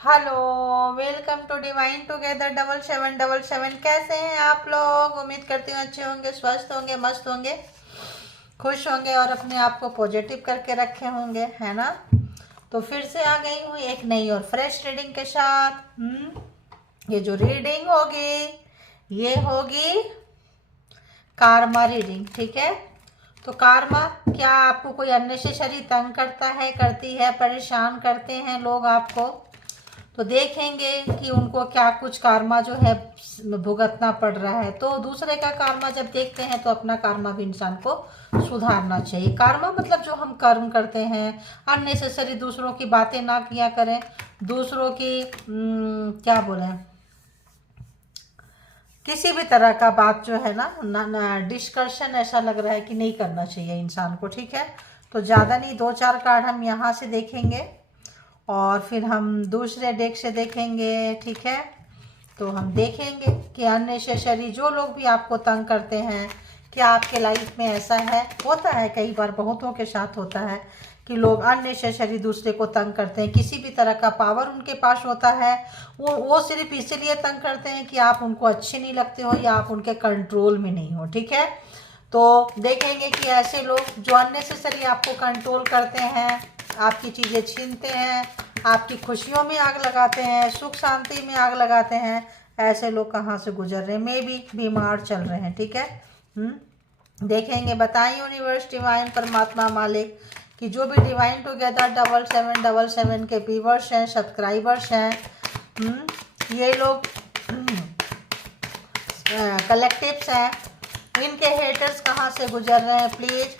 Hello, welcome to divine together 7777। कैसे हैं आप लोग? उम्मीद करती हूँ अच्छे होंगे, स्वस्थ होंगे, मस्त होंगे, खुश होंगे और अपने आप को पॉजिटिव करके रखे होंगे, है ना। तो फिर से आ गई हूँ एक नई और फ्रेश रीडिंग के साथ। ये जो रीडिंग होगी ये होगी कार्मा रीडिंग, ठीक है। तो कार्मा, क्या आपको कोई अननेसेसरी तंग करता है, करती है, परेशान करते हैं लोग आपको? तो देखेंगे कि उनको क्या कुछ कार्मा जो है भुगतना पड़ रहा है। तो दूसरे का कार्मा जब देखते हैं तो अपना कार्मा भी इंसान को सुधारना चाहिए। कार्मा मतलब जो हम कर्म करते हैं, अननेसेसरी दूसरों की बातें ना किया करें, दूसरों की क्या बोले, किसी भी तरह का बात जो है ना डिस्कशन ऐसा लग रहा है कि नहीं करना चाहिए इंसान को, ठीक है। तो ज़्यादा नहीं, 2-4 कार्ड हम यहाँ से देखेंगे और फिर हम दूसरे डेक से देखेंगे, ठीक है। तो हम देखेंगे कि अननेसेसरी जो लोग भी आपको तंग करते हैं, क्या आपके लाइफ में ऐसा है? होता है, कई बार बहुतों के साथ होता है कि लोग अननेसेसरी दूसरे को तंग करते हैं। किसी भी तरह का पावर उनके पास होता है, वो सिर्फ इसीलिए तंग करते हैं कि आप उनको अच्छे नहीं लगते हो या आप उनके कंट्रोल में नहीं हो, ठीक है। तो देखेंगे कि ऐसे लोग जो अननेसेसरी आपको कंट्रोल करते हैं, आपकी चीज़ें छीनते हैं, आपकी खुशियों में आग लगाते हैं, सुख शांति में आग लगाते हैं, ऐसे लोग कहाँ से गुजर रहे हैं? मे भी बीमार चल रहे हैं, ठीक है। देखेंगे, बताएं यूनिवर्स, डिवाइन, परमात्मा, मालिक, कि जो भी डिवाइन टुगेदर 7777 के व्यूवर्स हैं, सब्सक्राइबर्स हैं, ये लोग कलेक्टिव्स हैं, इनके हेटर्स कहाँ से गुजर रहे हैं प्लीज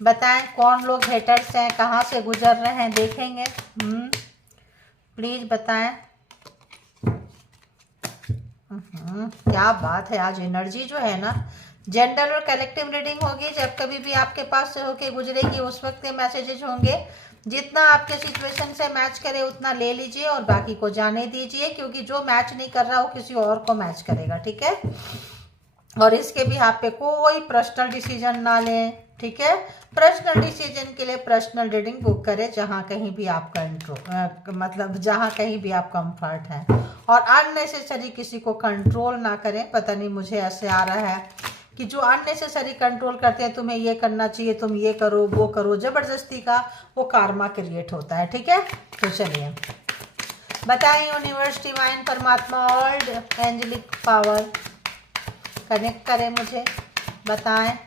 बताएं। कौन लोग हेटर्स हैं, कहाँ से गुजर रहे हैं, देखेंगे। प्लीज बताएं। क्या बात है, आज एनर्जी जो है ना, जेंडर और कलेक्टिव रीडिंग होगी। जब कभी भी आपके पास से होके गुजरेगी उस वक्त ये मैसेजेस होंगे। जितना आपके सिचुएशन से मैच करे उतना ले लीजिए और बाकी को जाने दीजिए, क्योंकि जो मैच नहीं कर रहा वो किसी और को मैच करेगा, ठीक है। और इसके भी आप पे कोई पर्सनल डिसीजन ना लें, ठीक है। पर्सनल डिसीजन के लिए पर्सनल रीडिंग बुक करें, जहाँ कहीं भी आपका मतलब जहाँ कहीं भी आप कंफर्ट है, और अननेसेसरी किसी को कंट्रोल ना करें। पता नहीं, मुझे ऐसे आ रहा है कि जो अननेसेसरी कंट्रोल करते हैं, तुम्हें ये करना चाहिए, तुम ये करो, वो करो, जबरदस्ती का, वो कार्मा क्रिएट होता है, ठीक है। तो चलिए बताएं यूनिवर्स, डिवाइन, परमात्मा, ऑल एंजेलिक पावर कनेक्ट करें मुझे, बताएं।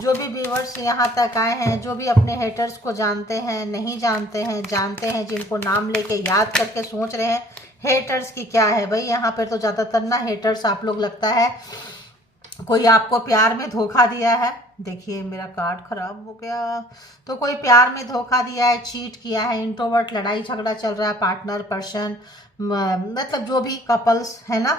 जो भी व्यूवर्स यहाँ तक आए हैं, जो भी अपने हेटर्स को जानते हैं, नहीं जानते हैं, जानते हैं, जिनको नाम लेके याद करके सोच रहे हैं हेटर्स की क्या है भाई। यहाँ पर तो ज़्यादातर ना हेटर्स आप लोग, लगता है कोई आपको प्यार में धोखा दिया है। देखिए मेरा कार्ड खराब हो गया। तो कोई प्यार में धोखा दिया है, चीट किया है, इंट्रोवर्ट, लड़ाई झगड़ा चल रहा है, पार्टनर, पर्सन, मतलब जो भी कपल्स है ना,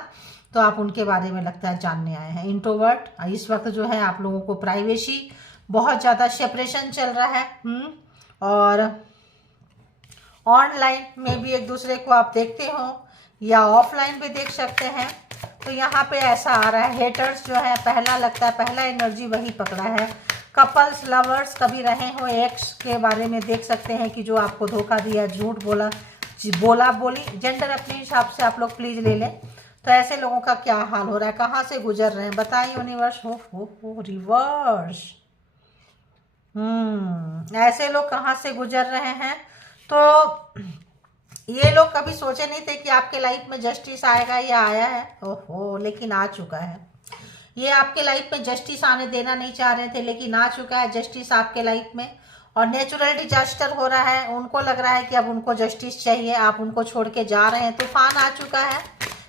तो आप उनके बारे में लगता है जानने आए हैं। इंट्रोवर्ट, इस वक्त जो है आप लोगों को प्राइवेसी, बहुत ज़्यादा सेपरेशन चल रहा है। और ऑनलाइन में भी एक दूसरे को आप देखते हो या ऑफलाइन भी देख सकते हैं। तो यहाँ पे ऐसा आ रहा है, हेटर्स जो है, पहला लगता है, पहला एनर्जी वही पकड़ा है। कपल्स, लवर्स कभी रहे हो, एक्स के बारे में देख सकते हैं कि जो आपको धोखा दिया, झूठ बोला, बोली, जेंडर अपने हिसाब से आप लोग प्लीज ले लें। तो ऐसे लोगों का क्या हाल हो रहा है, कहाँ से गुजर रहे हैं, बताएं यूनिवर्स। हो रिवर्स। ऐसे लोग कहाँ से गुजर रहे हैं? तो ये लोग कभी सोचे नहीं थे कि आपके लाइफ में जस्टिस आएगा, या आया है, ओहो, लेकिन आ चुका है। ये आपके लाइफ में जस्टिस आने देना नहीं चाह रहे थे, लेकिन आ चुका है जस्टिस आपके लाइफ में। और नेचुरल डिजास्टर हो रहा है, उनको लग रहा है कि अब उनको जस्टिस चाहिए, आप उनको छोड़ के जा रहे हैं, तूफान आ चुका है।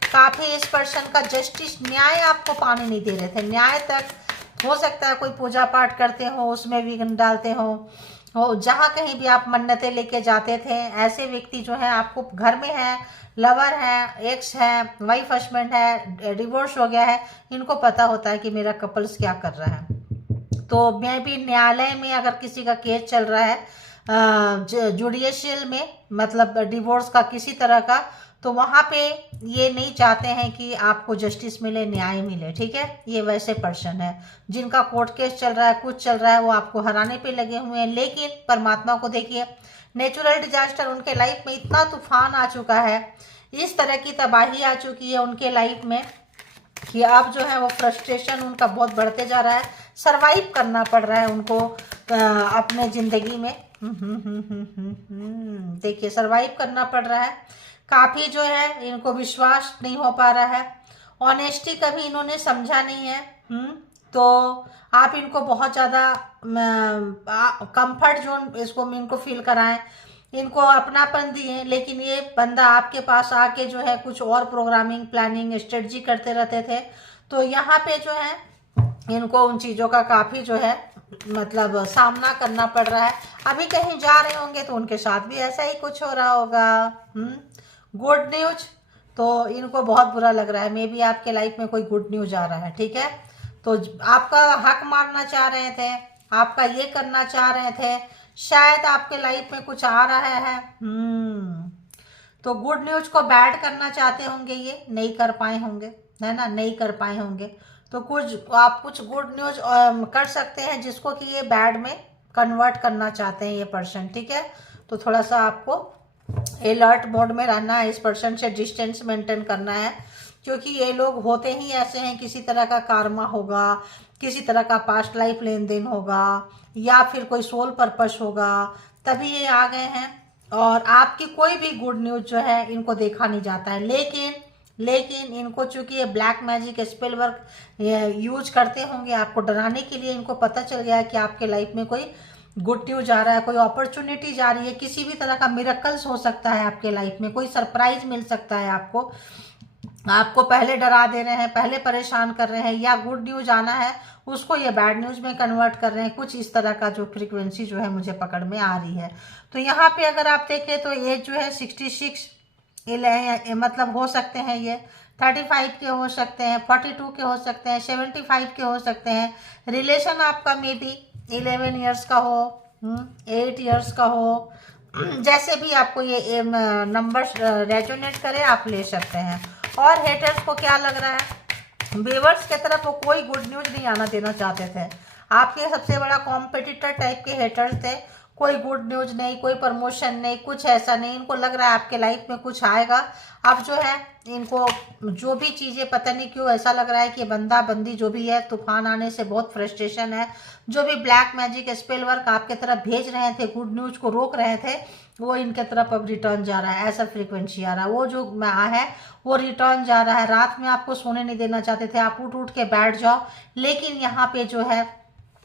काफी इस पर्सन का जस्टिस, न्याय आपको पाने नहीं दे रहे थे, न्याय तक हो सकता है कोई पूजा पाठ करते हो उसमें विघ्न डालते हो, जहाँ कहीं भी आप मन्नतें लेके जाते थे, ऐसे व्यक्ति जो है आपको घर में है, लवर है, एक्स है, वाइफ हस्बैंड है, डिवोर्स हो गया है, इनको पता होता है कि मेरा कपल्स क्या कर रहा है। तो मैं भी न्यायालय में अगर किसी का केस चल रहा है, जुडिशियल में, मतलब डिवोर्स का किसी तरह का, तो वहाँ पे ये नहीं चाहते हैं कि आपको जस्टिस मिले, न्याय मिले, ठीक है। ये वैसे पर्सन है जिनका कोर्ट केस चल रहा है, कुछ चल रहा है, वो आपको हराने पे लगे हुए हैं। लेकिन परमात्मा को देखिए, नेचुरल डिजास्टर उनके लाइफ में इतना तूफान आ चुका है, इस तरह की तबाही आ चुकी है उनके लाइफ में कि अब जो है वो फ्रस्ट्रेशन उनका बहुत बढ़ते जा रहा है। सरवाइव करना पड़ रहा है उनको अपने ज़िंदगी में। देखिए, सरवाइव करना पड़ रहा है। काफ़ी जो है इनको विश्वास नहीं हो पा रहा है, ऑनेस्टी कभी इन्होंने समझा नहीं है। तो आप इनको बहुत ज़्यादा कंफर्ट जोन इसको इनको फील कराएं, इनको अपनापन दिए, लेकिन ये बंदा आपके पास आके जो है कुछ और प्रोग्रामिंग, प्लानिंग, स्ट्रेटजी करते रहते थे। तो यहाँ पे जो है इनको उन चीज़ों का काफ़ी जो है मतलब सामना करना पड़ रहा है। अभी कहीं जा रहे होंगे तो उनके साथ भी ऐसा ही कुछ हो रहा होगा। गुड न्यूज, तो इनको बहुत बुरा लग रहा है। मे बी आपके लाइफ में कोई गुड न्यूज आ रहा है, ठीक है। तो आपका हक मारना चाह रहे थे, आपका ये करना चाह रहे थे, शायद आपके लाइफ में कुछ आ रहा है। तो गुड न्यूज को बैड करना चाहते होंगे, ये नहीं कर पाए होंगे, है ना, नहीं कर पाए होंगे। तो आप कुछ गुड न्यूज कर सकते हैं जिसको कि ये बैड में कन्वर्ट करना चाहते हैं ये पर्सन, ठीक है। तो थोड़ा सा आपको अलर्ट मोड में रहना है, इस पर्सन से डिस्टेंस मेंटेन करना है, क्योंकि ये लोग होते ही ऐसे हैं। किसी तरह का कार्मा होगा, किसी तरह का पास्ट लाइफ लेन देन होगा, या फिर कोई सोल पर्पस होगा, तभी ये आ गए हैं। और आपकी कोई भी गुड न्यूज जो है इनको देखा नहीं जाता है। लेकिन इनको चूंकि ये black magic spell work use करते होंगे आपको डराने के लिए, इनको पता चल गया है कि आपके लाइफ में कोई गुड न्यूज आ रहा है, कोई अपॉर्चुनिटी जा रही है, किसी भी तरह का मिरेकल्स हो सकता है आपके लाइफ में, कोई सरप्राइज मिल सकता है आपको पहले डरा दे रहे हैं, पहले परेशान कर रहे हैं, या गुड न्यूज आना है उसको ये बैड न्यूज में कन्वर्ट कर रहे हैं। कुछ इस तरह का जो फ्रीक्वेंसी जो है मुझे पकड़ में आ रही है। तो यहाँ पे अगर आप देखें तो एज जो है 66 मतलब हो सकते हैं, ये 35 के हो सकते हैं, 42 के हो सकते हैं, 75 के हो सकते हैं। रिलेशन आपका मे बी 11 ईयर्स का हो, 8 ईयर्स का हो, जैसे भी आपको ये नंबर रेजोनेट करे आप ले सकते हैं। और हेटर्स को क्या लग रहा है, व्यूअर्स की तरफ वो कोई गुड न्यूज नहीं आना देना चाहते थे। आपके सबसे बड़ा कॉम्पिटिटर टाइप के हेटर्स थे, कोई गुड न्यूज नहीं, कोई प्रमोशन नहीं, कुछ ऐसा नहीं। इनको लग रहा है आपके लाइफ में कुछ आएगा। अब जो है इनको जो भी चीज़ें, पता नहीं क्यों ऐसा लग रहा है कि बंदा बंदी जो भी है, तूफान आने से बहुत फ्रस्ट्रेशन है। जो भी ब्लैक मैजिक स्पेल वर्क आपके तरफ भेज रहे थे, गुड न्यूज को रोक रहे थे, वो इनके तरफ अब रिटर्न जा रहा है। ऐसा फ्रीक्वेंसी आ रहा है, वो जो है वो रिटर्न जा रहा है। रात में आपको सोने नहीं देना चाहते थे, आप उठ उठ के बैठ जाओ, लेकिन यहाँ पे जो है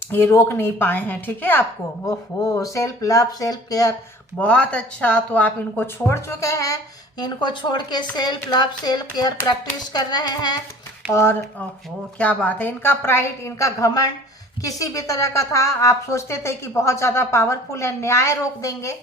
ये रोक नहीं पाए हैं, ठीक है। आपको ओहो, सेल्फ लव, सेल्फ केयर, बहुत अच्छा। तो आप इनको छोड़ चुके हैं, इनको छोड़ के self love, self care practice कर रहे हैं। और ओहो, क्या बात है, इनका प्राइड, इनका घमंड किसी भी तरह का था। आप सोचते थे कि बहुत ज़्यादा पावरफुल है, न्याय रोक देंगे।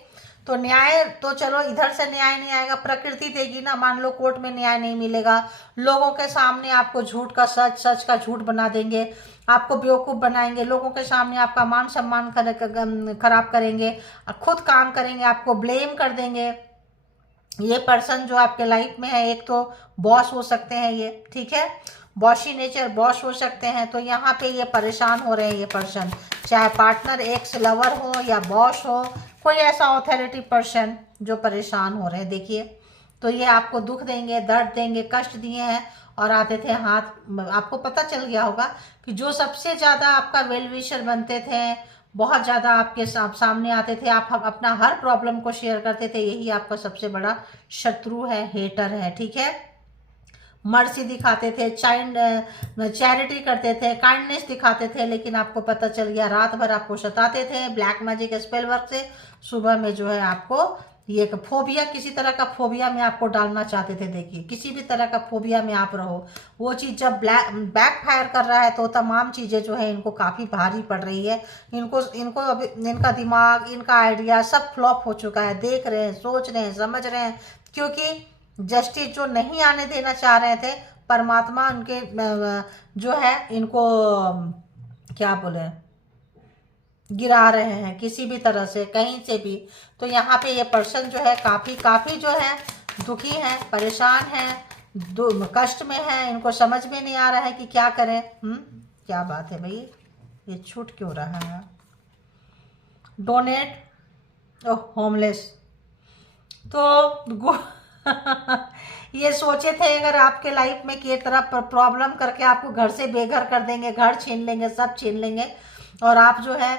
तो न्याय तो चलो इधर से न्याय नहीं आएगा, प्रकृति देगी ना। मान लो कोर्ट में न्याय नहीं मिलेगा, लोगों के सामने आपको झूठ का सच, सच का झूठ बना देंगे, आपको बेवकूफ़ बनाएंगे, लोगों के सामने आपका मान सम्मान खराब करेंगे, खुद काम करेंगे, आपको ब्लेम कर देंगे। ये पर्सन जो आपके लाइफ में है, एक तो बॉस हो सकते हैं ये, ठीक है, बॉसी नेचर, बॉस हो सकते हैं। तो यहाँ पे ये परेशान हो रहे हैं ये पर्सन, चाहे पार्टनर, एक्स लवर हो या बॉस हो, कोई ऐसा ऑथोरिटी पर्सन जो परेशान हो रहे हैं। देखिए, तो ये आपको दुख देंगे, दर्द देंगे, कष्ट दिए हैं। और आते थे हाथ, आपको पता चल गया होगा कि जो सबसे ज़्यादा आपका वेल विशर बनते थे, बहुत ज़्यादा आपके सामने आते थे, आप अपना हर प्रॉब्लम को शेयर करते थे, यही आपका सबसे बड़ा शत्रु है, हेटर है, ठीक है। मर्सी दिखाते थे, चैरिटी करते थे, काइंडनेस दिखाते थे, लेकिन आपको पता चल गया, रात भर आपको सताते थे ब्लैक मैजिक स्पेल वर्क से। सुबह में जो है आपको ये फोबिया, किसी तरह का फोबिया में आपको डालना चाहते थे। देखिए, किसी भी तरह का फोबिया में आप रहो, वो चीज़ जब बैक फायर कर रहा है तो तमाम चीज़ें जो है इनको काफ़ी भारी पड़ रही है। इनको अभी इनका दिमाग, इनका आइडिया सब फ्लॉप हो चुका है। देख रहे हैं, सोच रहे हैं, समझ रहे हैं, क्योंकि जस्टिस जो नहीं आने देना चाह रहे थे, परमात्मा उनके जो है इनको क्या बोले, गिरा रहे हैं किसी भी तरह से, कहीं से भी। तो यहाँ पे ये पर्सन जो है काफ़ी जो है दुखी हैं, परेशान हैं, कष्ट में हैं, इनको समझ में नहीं आ रहा है कि क्या करें। क्या बात है भाई, ये छूट क्यों रहा है? डोनेट, ओह होमलेस। तो ये सोचे थे अगर आपके लाइफ में कि तरह प्रॉब्लम करके आपको घर से बेघर कर देंगे, घर छीन लेंगे, सब छीन लेंगे, और आप जो है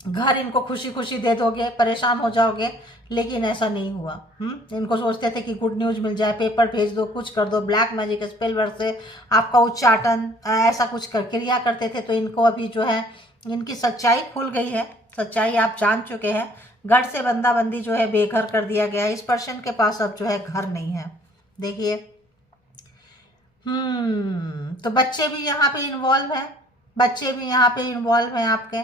घर इनको खुशी खुशी दे दोगे, परेशान हो जाओगे, लेकिन ऐसा नहीं हुआ। इनको सोचते थे कि गुड न्यूज मिल जाए, पेपर भेज दो, कुछ कर दो, ब्लैक मैजिक स्पेल वर्ड से आपका उच्चाटन ऐसा कुछ कर क्रिया करते थे। तो इनको अभी जो है इनकी सच्चाई खुल गई है, सच्चाई आप जान चुके हैं। घर से बंदी जो है बेघर कर दिया गया है। इस पर्सन के पास अब जो है घर नहीं है। देखिए, तो बच्चे भी यहाँ पे इन्वॉल्व हैं, बच्चे भी यहाँ पे इन्वॉल्व हैं आपके।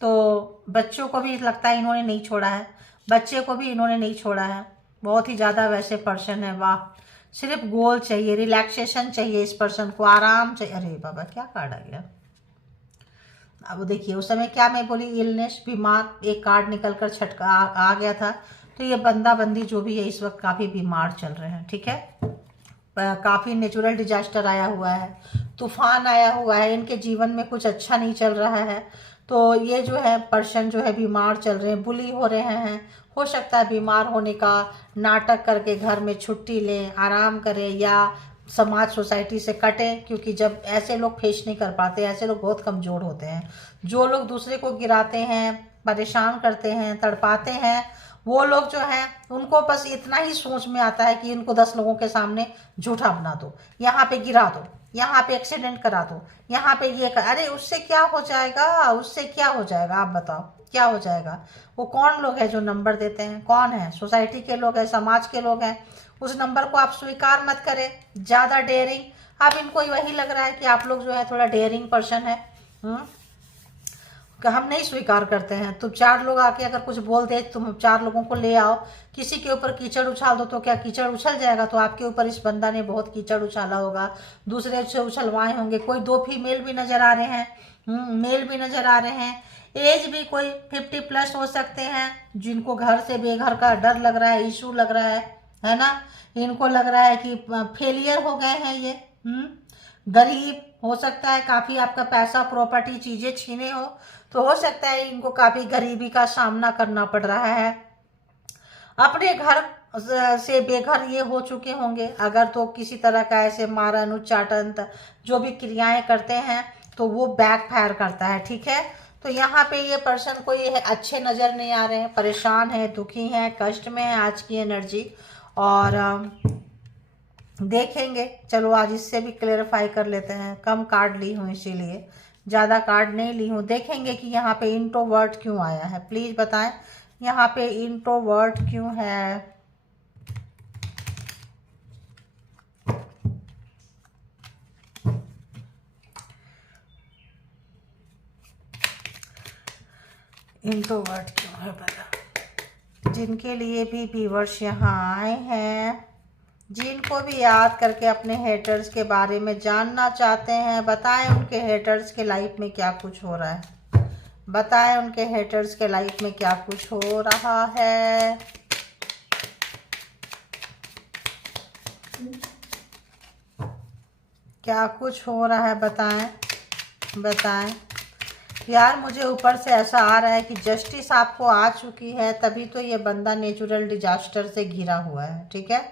तो बच्चों को भी लगता है इन्होंने नहीं छोड़ा है, बच्चे को भी इन्होंने नहीं छोड़ा है। बहुत ही ज़्यादा वैसे पर्सन है, वाह। सिर्फ गोल चाहिए, रिलैक्सेशन चाहिए इस पर्सन को, आराम चाहिए। अरे बाबा, क्या कार्ड आ गया? अब देखिए, उस समय क्या मैं बोली, इलनेस, बीमार, एक कार्ड निकल कर छटका आ गया था। तो ये बंदी जो भी है इस वक्त काफ़ी बीमार चल रहे हैं, ठीक है। काफ़ी नेचुरल डिजास्टर आया हुआ है, तूफान आया हुआ है, इनके जीवन में कुछ अच्छा नहीं चल रहा है। तो ये जो है पर्सन जो है बीमार चल रहे हैं, बुली हो रहे हैं। हो सकता है बीमार होने का नाटक करके घर में छुट्टी लें, आराम करें, या समाज सोसाइटी से कटें, क्योंकि जब ऐसे लोग फेस नहीं कर पाते, ऐसे लोग बहुत कमज़ोर होते हैं। जो लोग दूसरे को गिराते हैं, परेशान करते हैं, तड़पाते हैं, वो लोग जो हैं उनको बस इतना ही सोच में आता है कि इनको 10 लोगों के सामने झूठा बना दो, यहाँ पे गिरा दो, यहाँ पे एक्सीडेंट करा दो, यहाँ पे ये कर। अरे उससे क्या हो जाएगा, उससे क्या हो जाएगा, आप बताओ क्या हो जाएगा? वो कौन लोग हैं जो नंबर देते हैं? कौन है? सोसाइटी के लोग हैं, समाज के लोग हैं। उस नंबर को आप स्वीकार मत करें। ज़्यादा डेयरिंग, अब इनको वही लग रहा है कि आप लोग जो है थोड़ा डेयरिंग पर्सन है। हम नहीं स्वीकार करते हैं। तुम 4 लोग आके अगर कुछ बोल दे, तुम 4 लोगों को ले आओ, किसी के ऊपर कीचड़ उछाल दो, तो क्या कीचड़ उछल जाएगा? तो आपके ऊपर इस बंदा ने बहुत कीचड़ उछाला होगा, दूसरे से उछलवाए होंगे। कोई 2 फीमेल भी नजर आ रहे हैं, मेल भी नजर आ रहे हैं। एज भी कोई 50+ हो सकते हैं, जिनको घर से बेघर का डर लग रहा है, इशू लग रहा है ना। इनको लग रहा है कि फेलियर हो गए हैं ये। गरीब हो सकता है, काफ़ी आपका पैसा, प्रॉपर्टी, चीज़ें छीने तो हो सकता है इनको काफ़ी गरीबी का सामना करना पड़ रहा है। अपने घर से बेघर ये हो चुके होंगे अगर, तो किसी तरह का ऐसे मारन, उच्चाटन, जो भी क्रियाएं करते हैं तो वो बैक फायर करता है, ठीक है। तो यहाँ पे ये पर्सन कोई अच्छे नज़र नहीं आ रहे हैं, परेशान है, दुखी है, कष्ट में है आज की एनर्जी। और देखेंगे, चलो आज इससे भी क्लेरिफाई कर लेते हैं। कम कार्ड ली हूँ इसीलिए, ज़्यादा कार्ड नहीं ली हूँ। देखेंगे कि यहाँ पे इंट्रोवर्ट क्यों आया है, प्लीज़ बताएं यहाँ पे इंट्रोवर्ट क्यों है। इंट्रोवर्ट क्यों है पता। जिनके लिए भी व्यूअर्स यहाँ आए हैं, जिनको भी याद करके अपने हेटर्स के बारे में जानना चाहते हैं, बताएं उनके हेटर्स के लाइफ में क्या कुछ हो रहा है, बताएं उनके हेटर्स के लाइफ में क्या कुछ हो रहा है। क्या कुछ हो रहा है, बताएं बताएं यार। मुझे ऊपर से ऐसा आ रहा है कि जस्टिस आपको आ चुकी है, तभी तो ये बंदा नेचुरल डिजास्टर से घिरा हुआ है, ठीक है।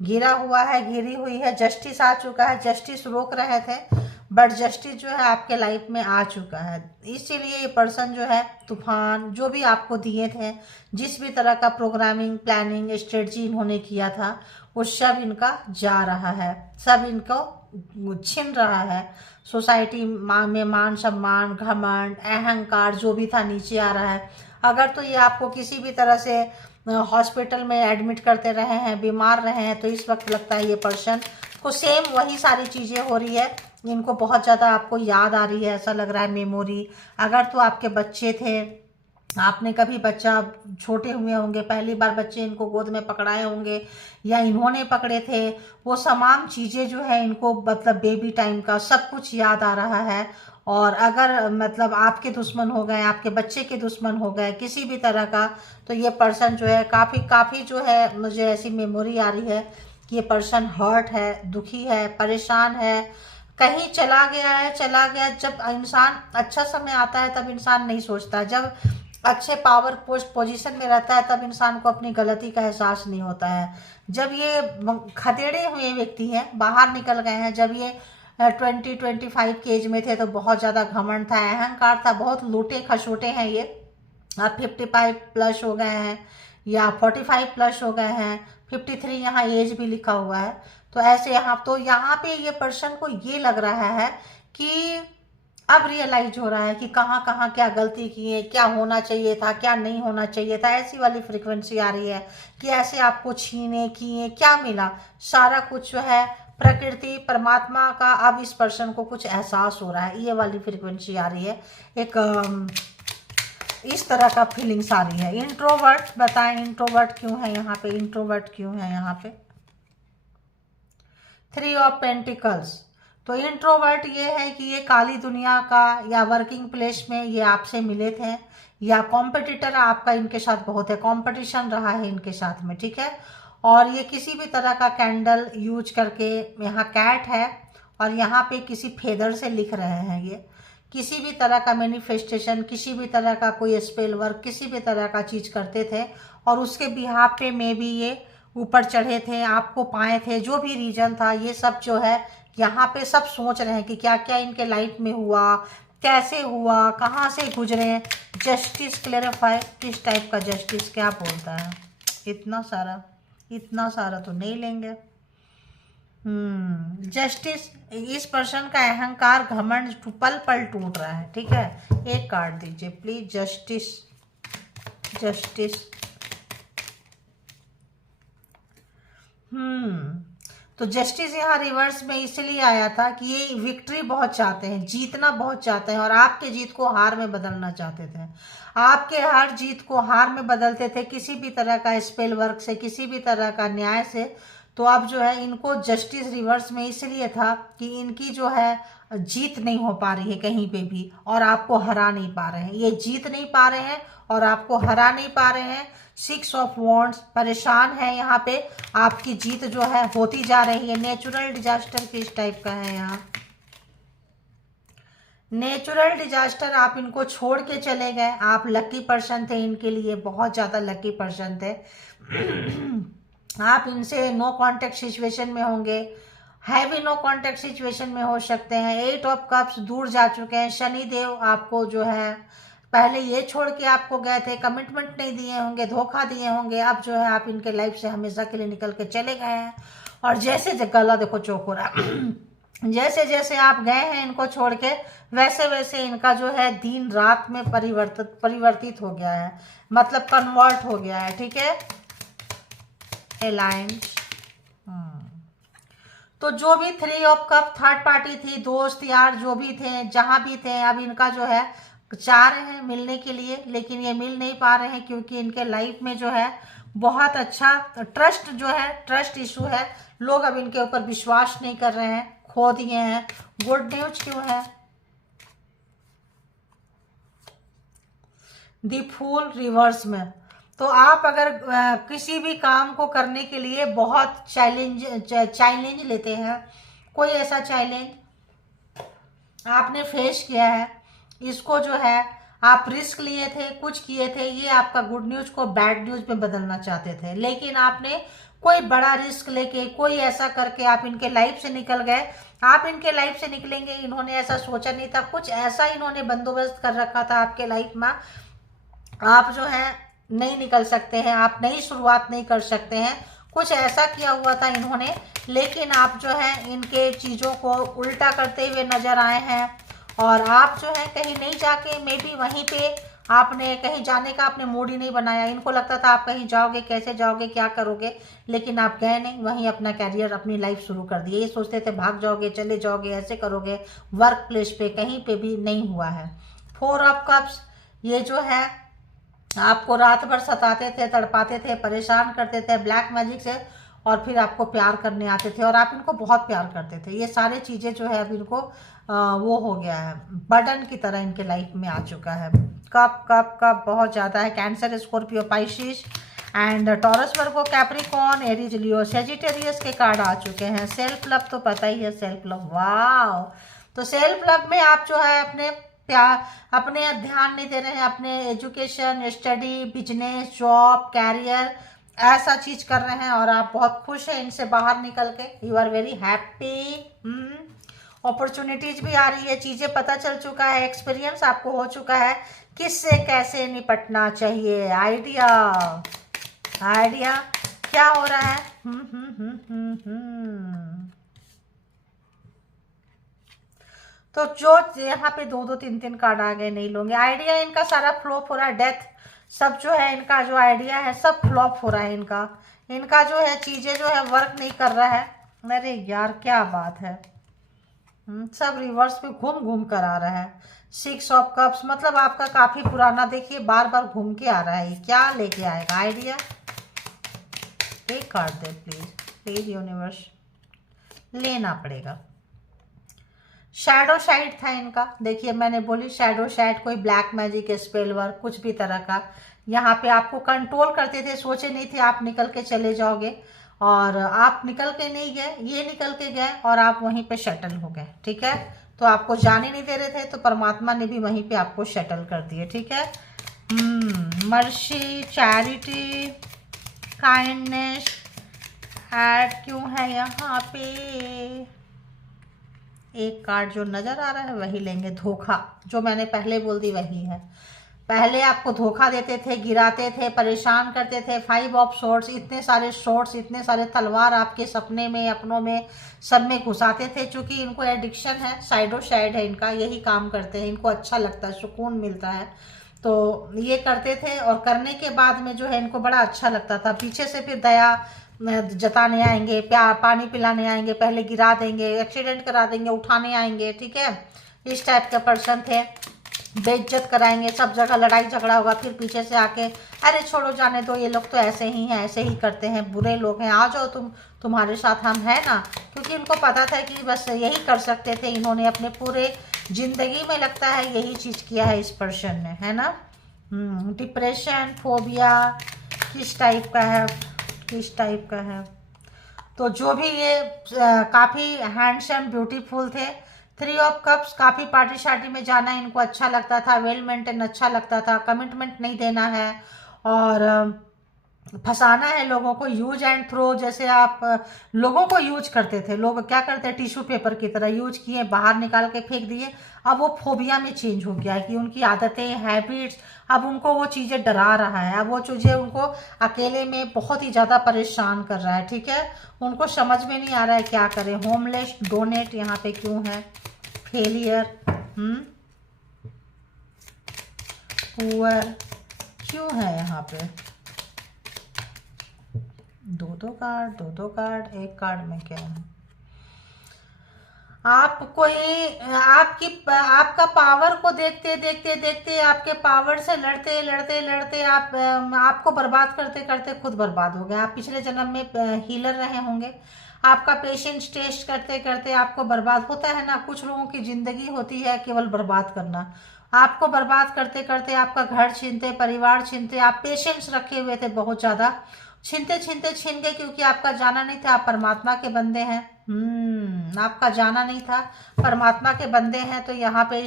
घिरा हुआ है, घिरी हुई है, जस्टिस आ चुका है। जस्टिस रोक रहे थे, बट जस्टिस जो है आपके लाइफ में आ चुका है। इसीलिए ये पर्सन जो है तूफान जो भी आपको दिए थे, जिस भी तरह का प्रोग्रामिंग, प्लानिंग, स्ट्रेटजी इन्होंने किया था, वो सब इनका जा रहा है, सब इनको छिन रहा है। सोसाइटी में मान सम्मान, घमंड, अहंकार जो भी था नीचे आ रहा है। अगर तो ये आपको किसी भी तरह से हॉस्पिटल में एडमिट करते रहे हैं, बीमार रहे हैं, तो इस वक्त लगता है ये पर्सन को सेम वही सारी चीज़ें हो रही है। इनको बहुत ज़्यादा आपको याद आ रही है, ऐसा लग रहा है, मेमोरी। अगर तो आपके बच्चे थे, आपने कभी बच्चा छोटे हुए होंगे, पहली बार बच्चे इनको गोद में पकड़ाए होंगे, या इन्होंने पकड़े थे, वो तमाम चीज़ें जो है इनको, मतलब बेबी टाइम का सब कुछ याद आ रहा है। और अगर मतलब आपके दुश्मन हो गए, आपके बच्चे के दुश्मन हो गए, किसी भी तरह का, तो ये पर्सन जो है काफ़ी जो है, मुझे ऐसी मेमोरी आ रही है कि ये पर्सन हर्ट है, दुखी है, परेशान है, कहीं चला गया है, चला गया। जब इंसान अच्छा समय आता है तब इंसान नहीं सोचता, जब अच्छे पावर पोस्ट पोजीशन में रहता है तब इंसान को अपनी गलती का एहसास नहीं होता है। जब ये खदेड़े हुए व्यक्ति हैं, बाहर निकल गए हैं, जब ये 20-25 के एज में थे तो बहुत ज़्यादा घमंड था, अहंकार था, बहुत लूटे खसोटे हैं ये। अब 55 प्लस हो गए हैं या 45 प्लस हो गए हैं, 53 यहाँ एज भी लिखा हुआ है। तो ऐसे यहाँ पे ये पर्सन को ये लग रहा है कि अब रियलाइज हो रहा है कि कहाँ कहाँ क्या गलती की है, क्या होना चाहिए था, क्या नहीं होना चाहिए था। ऐसी वाली फ्रीक्वेंसी आ रही है कि ऐसे आपको छीने किए क्या मिला, सारा कुछ जो है प्रकृति परमात्मा का अब इस पर्सन को कुछ एहसास हो रहा है। ये वाली फ्रीक्वेंसी आ रही है, एक इस तरह का फीलिंग्स आ रही है। इंट्रोवर्ट, बताएं इंट्रोवर्ट क्यों है यहाँ पे, इंट्रोवर्ट क्यों है यहाँ पे। 3 ऑफ पेंटिकल्स, तो इंट्रोवर्ट ये है कि ये काली दुनिया का या वर्किंग प्लेस में ये आपसे मिले थे, या कॉम्पिटिटर आपका इनके साथ बहुत है, कंपटीशन रहा है इनके साथ में, ठीक है। और ये किसी भी तरह का कैंडल यूज करके, यहाँ कैट है और यहाँ पे किसी फेदर से लिख रहे हैं, ये किसी भी तरह का मैनिफेस्टेशन, किसी भी तरह का कोई स्पेल वर्क, किसी भी तरह का चीज़ करते थे और उसके बिहाफ पे में भी ये ऊपर चढ़े थे, आपको पाए थे, जो भी रीजन था, ये सब जो है यहाँ पे सब सोच रहे हैं कि क्या क्या इनके लाइफ में हुआ, कैसे हुआ, कहाँ से गुजरे। जस्टिस क्लेरिफाई, किस टाइप का जस्टिस, क्या बोलता है। इतना सारा तो नहीं लेंगे। जस्टिस, इस पर्सन का अहंकार घमंड पल पल टूट रहा है, ठीक है। एक कार्ड दीजिए प्लीज, जस्टिस। तो जस्टिस यहाँ रिवर्स में इसलिए आया था कि ये विक्ट्री बहुत चाहते हैं, जीतना बहुत चाहते हैं और आपके जीत को हार में बदलना चाहते थे। आपके हर जीत को हार में बदलते थे किसी भी तरह का स्पेल वर्क से, किसी भी तरह का न्याय से। तो अब जो है इनको जस्टिस रिवर्स में इसलिए था कि इनकी जो है जीत नहीं हो पा रही है कहीं पे भी और आपको हरा नहीं पा रहे हैं, ये जीत नहीं पा रहे हैं और आपको हरा नहीं पा रहे हैं। 6 ऑफ वॉन्ड्स, परेशान है यहाँ पे, आपकी जीत जो है होती जा रही है। नेचुरल डिजास्टर किस टाइप का है यहाँ, नेचुरल डिजास्टर, आप इनको छोड़ के चले गए, आप लकी पर्सन थे इनके लिए, बहुत ज़्यादा लकी पर्सन थे। आप इनसे नो कांटेक्ट सिचुएशन में होंगे, हैवी नो कांटेक्ट सिचुएशन में हो सकते हैं। 8 ऑफ कप्स, दूर जा चुके हैं। शनि देव आपको जो है पहले ये छोड़ के आपको गए थे, कमिटमेंट नहीं दिए होंगे, धोखा दिए होंगे, अब जो है आप इनके लाइफ से हमेशा के लिए निकल के चले गए हैं। और जैसे गला देखो चौक हो रहा जैसे जैसे आप गए हैं इनको छोड़ के, वैसे वैसे इनका जो है दिन रात में परिवर्तित हो गया है, मतलब कन्वर्ट हो गया है, ठीक है। अलायंस, तो जो भी 3 ऑफ कप थर्ड पार्टी थी, दोस्त यार जो भी थे, जहां भी थे, अब इनका जो है चाह रहे हैं मिलने के लिए, लेकिन ये मिल नहीं पा रहे हैं क्योंकि इनके लाइफ में जो है बहुत अच्छा ट्रस्ट जो है, ट्रस्ट इशू है। लोग अब इनके ऊपर विश्वास नहीं कर रहे हैं, खो दिए हैं। गुड न्यूज क्यों है, दी फूल रिवर्स में। तो आप अगर किसी भी काम को करने के लिए बहुत चैलेंज लेते हैं, कोई ऐसा चैलेंज आपने फेस किया है, इसको जो है आप रिस्क लिए थे, कुछ किए थे, ये आपका गुड न्यूज को बैड न्यूज में बदलना चाहते थे, लेकिन आपने कोई बड़ा रिस्क लेके, कोई ऐसा करके आप इनके लाइफ से निकल गए। आप इनके लाइफ से निकलेंगे, इन्होंने ऐसा सोचा नहीं था, कुछ ऐसा इन्होंने बंदोबस्त कर रखा था आपके लाइफ में, आप जो है नहीं निकल सकते हैं, आप नई शुरुआत नहीं कर सकते हैं, कुछ ऐसा किया हुआ था इन्होंने, लेकिन आप जो है इनके चीज़ों को उल्टा करते हुए नजर आए हैं। और आप जो है कहीं नहीं जाके, मे बी वहीं पे आपने कहीं जाने का आपने मूड ही नहीं बनाया। इनको लगता था आप कहीं जाओगे, कैसे जाओगे, क्या करोगे, लेकिन आप गए नहीं, वहीं अपना कैरियर, अपनी लाइफ शुरू कर दिए। ये सोचते थे भाग जाओगे, चले जाओगे, ऐसे करोगे, वर्क प्लेस पे कहीं पे भी नहीं हुआ है। 4 ऑफ कप्स, ये जो है आपको रात भर सताते थे, तड़पाते थे, परेशान करते थे ब्लैक मैजिक से, और फिर आपको प्यार करने आते थे और आप इनको बहुत प्यार करते थे। ये सारे चीज़ें जो है अब इनको वो हो गया है, बर्डन की तरह इनके लाइफ में आ चुका है। कब कब कब बहुत ज़्यादा है। Cancer, Scorpio, Pisces and taurus, Virgo, Capricorn, Aries, Leo, Sagittarius के कार्ड आ चुके हैं। सेल्फ लव तो पता ही है, सेल्फ लव, वाह। तो सेल्फ लव में आप जो है अपने प्यार, अपने ध्यान नहीं दे रहे हैं, अपने education, study, business, job, career, ऐसा चीज कर रहे हैं और आप बहुत खुश हैं इनसे बाहर निकल के। You are very happy. Opportunities भी आ रही है, चीजें पता चल चुका है, एक्सपीरियंस आपको हो चुका है किससे कैसे निपटना चाहिए। आइडिया, आइडिया क्या हो रहा है। तो जो यहाँ पे 2 2 3 3 कार्ड आ गए, नहीं लोगे। आइडिया इनका सारा फ्लॉप हो रहा है। डेथ, सब जो है इनका जो आइडिया है सब फ्लॉप हो रहा है। इनका जो है चीजें जो है वर्क नहीं कर रहा है। अरे यार क्या बात है। सब रिवर्स पे घूम घूम कर आ रहा है। 6 ऑफ कप्स, मतलब आपका काफी पुराना, देखिए बार बार घूम के आ रहा है। क्या लेके आएगा आइडिया। एक card they please, please universe, लेना पड़ेगा। शैडो साइड था इनका, देखिए मैंने बोली शैडो साइड, कोई ब्लैक मैजिक, स्पेल वर्क, कुछ भी तरह का। यहाँ पे आपको कंट्रोल करते थे, सोचे नहीं थे आप निकल के चले जाओगे और आप निकल के नहीं गए, ये निकल के गए और आप वहीं पे शटल हो गए। ठीक है, तो आपको जाने नहीं दे रहे थे तो परमात्मा ने भी वहीं पे आपको शटल कर दिए। ठीक है। मर्सी, चैरिटी, काइंडनेस ऐड क्यों है यहाँ पे। एक कार्ड जो नजर आ रहा है वही लेंगे। धोखा, जो मैंने पहले बोल दी वही है। पहले आपको धोखा देते थे, गिराते थे, परेशान करते थे। 5 ऑफ शॉर्ट्स, इतने सारे शॉर्ट्स, इतने सारे तलवार आपके सपने में, अपनों में, सब में घुसाते थे। चूंकि इनको एडिक्शन है, साइडो साइड है इनका, यही काम करते हैं, इनको अच्छा लगता है, सुकून मिलता है, तो ये करते थे। और करने के बाद में जो है इनको बड़ा अच्छा लगता था। पीछे से फिर दया जताने आएंगे, प्यार, पानी पिलाने आएंगे, पहले गिरा देंगे, एक्सीडेंट करा देंगे, उठाने आएंगे। ठीक है, इस टाइप के पर्सन थे। बेइज्जत कराएंगे, सब जगह लड़ाई झगड़ा होगा, फिर पीछे से आके अरे छोड़ो जाने दो, ये लोग तो ऐसे ही हैं, ऐसे ही करते हैं, बुरे लोग हैं, आ जाओ तुम्हारे साथ हम हैं ना। क्योंकि इनको पता था कि बस यही कर सकते थे। इन्होंने अपने पूरे जिंदगी में लगता है यही चीज किया है इस पर्सन ने, है ना। डिप्रेशन, फोबिया किस टाइप का है, किस टाइप का है। तो जो भी ये काफ़ी हैंडसम, ब्यूटीफुल थे। 3 ऑफ कप्स, काफ़ी पार्टी शार्टी में जाना इनको अच्छा लगता था, वेल मेंटेन अच्छा लगता था, कमिटमेंट नहीं देना है और फंसाना है लोगों को, यूज एंड थ्रो। जैसे आप लोगों को यूज करते थे, लोग क्या करते हैं, टिश्यू पेपर की तरह यूज किए, बाहर निकाल के फेंक दिए। अब वो फोबिया में चेंज हो गया है कि उनकी आदतें, हैबिट्स, अब उनको वो चीज़ें डरा रहा है। अब वो चीज़ें उनको अकेले में बहुत ही ज़्यादा परेशान कर रहा है। ठीक है, उनको समझ में नहीं आ रहा है क्या करें। होमलेस, डोनेट यहाँ पे क्यों है, फेलियर, पुअर क्यों है यहाँ पे। 2 2 कार्ड, एक कार्ड में क्या है। आप कोई आपका पावर को देखते देखते देखते, आपके पावर से लड़ते लड़ते लड़ते आप आपको बर्बाद करते करते खुद बर्बाद हो गए। आप पिछले जन्म में हीलर रहे होंगे। आपका पेशेंस टेस्ट करते करते आपको बर्बाद होता है ना। कुछ लोगों की जिंदगी होती है केवल बर्बाद करना। आपको बर्बाद करते करते आपका घर छीनते, परिवार छीनते। आप पेशेंस रखे हुए थे बहुत ज्यादा, छीनते छीनते छीन गए क्योंकि आपका जाना नहीं था। आप परमात्मा के बंदे हैं। आपका जाना नहीं था, परमात्मा के बंदे हैं। तो यहाँ पे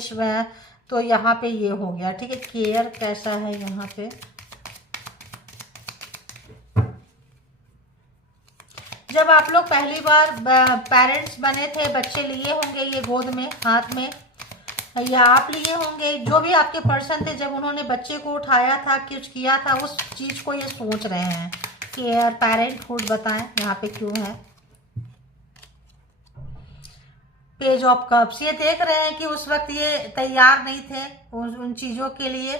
तो यहाँ पे ये हो गया। ठीक है, केयर कैसा है यहाँ पे। जब आप लोग पहली बार पेरेंट्स बने थे, बच्चे लिए होंगे ये गोद में, हाथ में, या आप लिए होंगे, जो भी आपके पर्सन थे, जब उन्होंने बच्चे को उठाया था, कुछ किया था, उस चीज को ये सोच रहे हैं। केयर, पेरेंटहुड बताएं यहाँ पे क्यों है। पेज ऑफ कप्स, ये देख रहे हैं कि उस वक्त ये तैयार नहीं थे उन चीजों के लिए।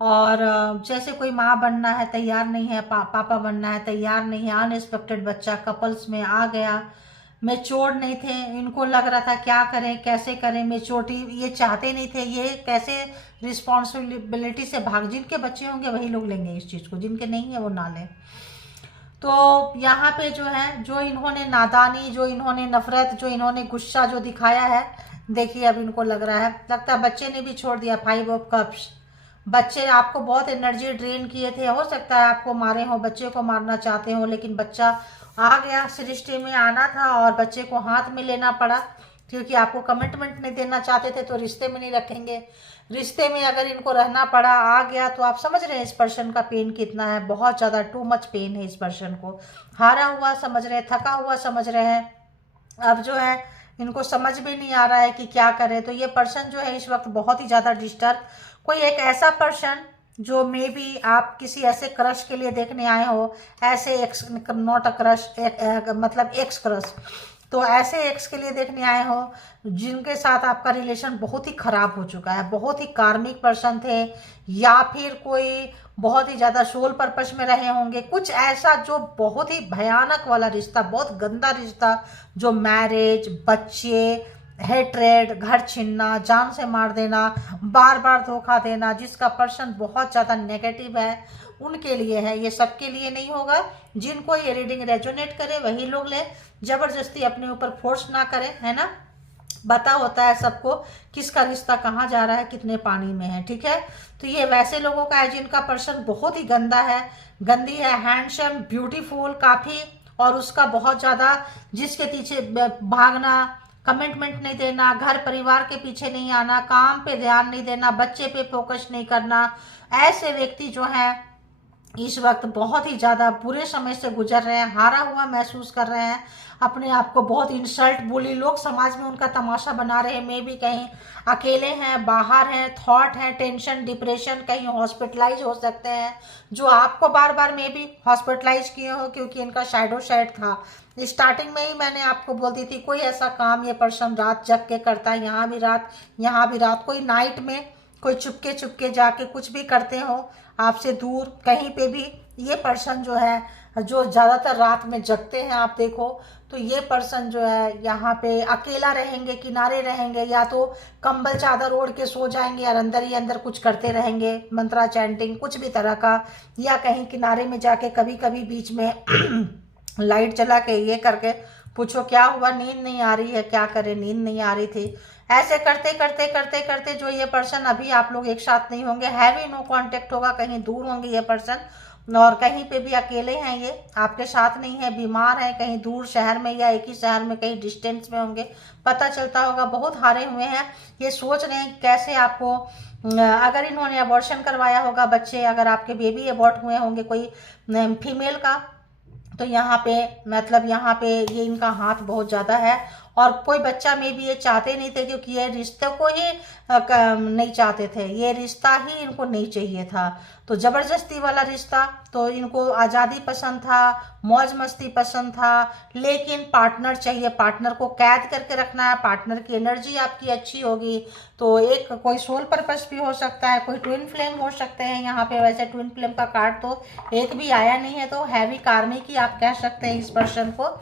और जैसे कोई माँ बनना है तैयार नहीं है, पापा बनना है तैयार नहीं है। अनएक्सपेक्टेड बच्चा कपल्स में आ गया, मेच्योर नहीं थे। इनको लग रहा था क्या करें, कैसे करें, मेच्योरिटी ये चाहते नहीं थे। ये कैसे रिस्पॉन्सिबिलिटी से भाग, जिनके बच्चे होंगे वही लोग लेंगे इस चीज़ को, जिनके नहीं है वो ना लें। तो यहाँ पे जो है, जो इन्होंने नादानी, जो इन्होंने नफरत, जो इन्होंने गुस्सा जो दिखाया है, देखिए अब इनको लग रहा है, लगता है बच्चे ने भी छोड़ दिया। 5 ऑफ कप्स, बच्चे आपको बहुत एनर्जी ड्रेन किए थे, हो सकता है आपको मारे हो, बच्चे को मारना चाहते हो, लेकिन बच्चा आ गया, सृष्टि में आना था और बच्चे को हाथ में लेना पड़ा, क्योंकि आपको कमिटमेंट नहीं देना चाहते थे तो रिश्ते में नहीं रखेंगे, रिश्ते में अगर इनको रहना पड़ा, आ गया, तो आप समझ रहे हैं इस पर्सन का पेन कितना है, बहुत ज़्यादा टू मच पेन है इस पर्सन को। हारा हुआ समझ रहे हैं, थका हुआ समझ रहे हैं, अब जो है इनको समझ में नहीं आ रहा है कि क्या करें। तो ये पर्सन जो है इस वक्त बहुत ही ज़्यादा डिस्टर्ब, कोई एक ऐसा पर्सन जो मे बी आप किसी ऐसे क्रश के लिए देखने आए हो, ऐसे एक्स, नॉट अ क्रश, मतलब एक्स क्रश, तो ऐसे एक्स के लिए देखने आए हो जिनके साथ आपका रिलेशन बहुत ही खराब हो चुका है, बहुत ही कार्मिक पर्सन थे, या फिर कोई बहुत ही ज़्यादा सोल पर्पस में रहे होंगे, कुछ ऐसा जो बहुत ही भयानक वाला रिश्ता, बहुत गंदा रिश्ता, जो मैरिज, बच्चे, हेट्रेड, घर छीनना, जान से मार देना, बार बार धोखा देना, जिसका पर्सन बहुत ज़्यादा नेगेटिव है, उनके लिए है। ये सबके लिए नहीं होगा। जिनको ये रीडिंग रेजोनेट करे वही लोग ले, जबरदस्ती अपने ऊपर फोर्स ना करें, है ना। पता होता है सबको किसका रिश्ता कहाँ जा रहा है, कितने पानी में है, ठीक है। तो ये वैसे लोगों का है जिनका पर्सन बहुत ही गंदा है, गंदी है, हैंडसम, ब्यूटीफुल काफ़ी, और उसका बहुत ज़्यादा जिसके पीछे भागना, कमिटमेंट नहीं देना, घर परिवार के पीछे नहीं आना, काम पे ध्यान नहीं देना, बच्चे पे फोकस नहीं करना, ऐसे व्यक्ति जो है इस वक्त बहुत ही ज़्यादा बुरे समय से गुजर रहे हैं, हारा हुआ महसूस कर रहे हैं, अपने आप को बहुत इंसल्ट, बुली, लोग समाज में उनका तमाशा बना रहे हैं, मे भी कहीं अकेले हैं, बाहर हैं, थॉट हैं, टेंशन, डिप्रेशन, कहीं हॉस्पिटलाइज हो सकते हैं, जो आपको बार बार मे भी हॉस्पिटलाइज किए हो, क्योंकि इनका शैडो साइड था। स्टार्टिंग में ही मैंने आपको बोलती थी कोई ऐसा काम ये पर्सन रात जग के करता है, यहाँ भी रात, यहाँ भी रात, कोई नाइट में कोई चुपके चुपके जाके कुछ भी करते हो, आपसे दूर कहीं पे भी ये पर्सन जो है, जो ज़्यादातर रात में जगते हैं, आप देखो तो ये पर्सन जो है यहाँ पे अकेला रहेंगे, किनारे रहेंगे, या तो कंबल चादर ओढ़ के सो जाएंगे, और अंदर ही अंदर कुछ करते रहेंगे, मंत्रा चैंटिंग कुछ भी तरह का, या कहीं किनारे में जाके कभी कभी बीच में लाइट जला के ये करके पूछो क्या हुआ, नींद नहीं आ रही है, क्या करे, नींद नहीं आ रही थी, ऐसे करते करते करते करते जो ये पर्सन, अभी आप लोग एक साथ नहीं होंगे, हैवी नो कांटेक्ट होगा, कहीं दूर होंगे ये पर्सन, और कहीं पे भी अकेले हैं, ये आपके साथ नहीं है, बीमार है, कहीं दूर शहर में या एक ही शहर में कहीं डिस्टेंस में होंगे, पता चलता होगा, बहुत हारे हुए हैं, ये सोच रहे हैं कैसे आपको, अगर इन्होंने अबॉर्शन करवाया होगा, बच्चे अगर आपके बेबी अबॉर्ट हुए होंगे कोई फीमेल का, तो यहाँ पे मतलब यहाँ पे ये इनका हाथ बहुत ज़्यादा है, और कोई बच्चा में भी ये चाहते नहीं थे, क्योंकि ये रिश्ते को ही नहीं चाहते थे, ये रिश्ता ही इनको नहीं चाहिए था, तो ज़बरदस्ती वाला रिश्ता, तो इनको आज़ादी पसंद था, मौज मस्ती पसंद था, लेकिन पार्टनर चाहिए, पार्टनर को कैद करके रखना है, पार्टनर की एनर्जी आपकी अच्छी होगी, तो एक कोई सोल पर्पस भी हो सकता है, कोई ट्विन फ्लेम हो सकते हैं यहाँ पे, वैसे ट्विन फ्लेम का कार्ड तो एक भी आया नहीं है, तो हैवी कार्मिक ही आप कह सकते हैं इस पर्सन को।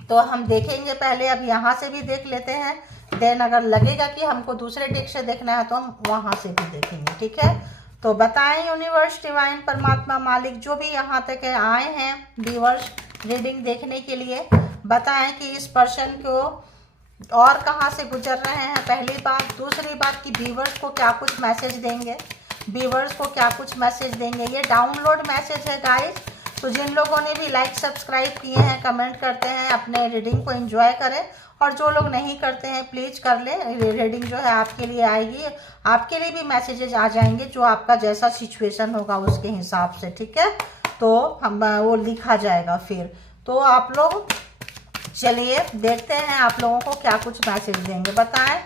तो हम देखेंगे पहले, अब यहाँ से भी देख लेते हैं, देन अगर लगेगा कि हमको दूसरे डेक से देखना है तो हम वहाँ से भी देखेंगे, ठीक है। तो बताएं यूनिवर्स, डिवाइन, परमात्मा, मालिक, जो भी यहाँ तक आए हैं व्यूअर्स रीडिंग देखने के लिए, बताएं कि इस पर्सन को और कहाँ से गुजर रहे हैं, पहली बात। दूसरी बात कि व्यूअर्स को क्या कुछ मैसेज देंगे, व्यूअर्स को क्या कुछ मैसेज देंगे। ये डाउनलोड मैसेज है गाइस, तो जिन लोगों ने भी लाइक सब्सक्राइब किए हैं, कमेंट करते हैं, अपने रीडिंग को एंजॉय करें, और जो लोग नहीं करते हैं प्लीज़ कर लें, रीडिंग जो है आपके लिए आएगी, आपके लिए भी मैसेजेस आ जाएंगे, जो आपका जैसा सिचुएशन होगा उसके हिसाब से, ठीक है। तो हम वो लिखा जाएगा फिर, तो आप लोग चलिए देखते हैं आप लोगों को क्या कुछ मैसेज देंगे। बताएं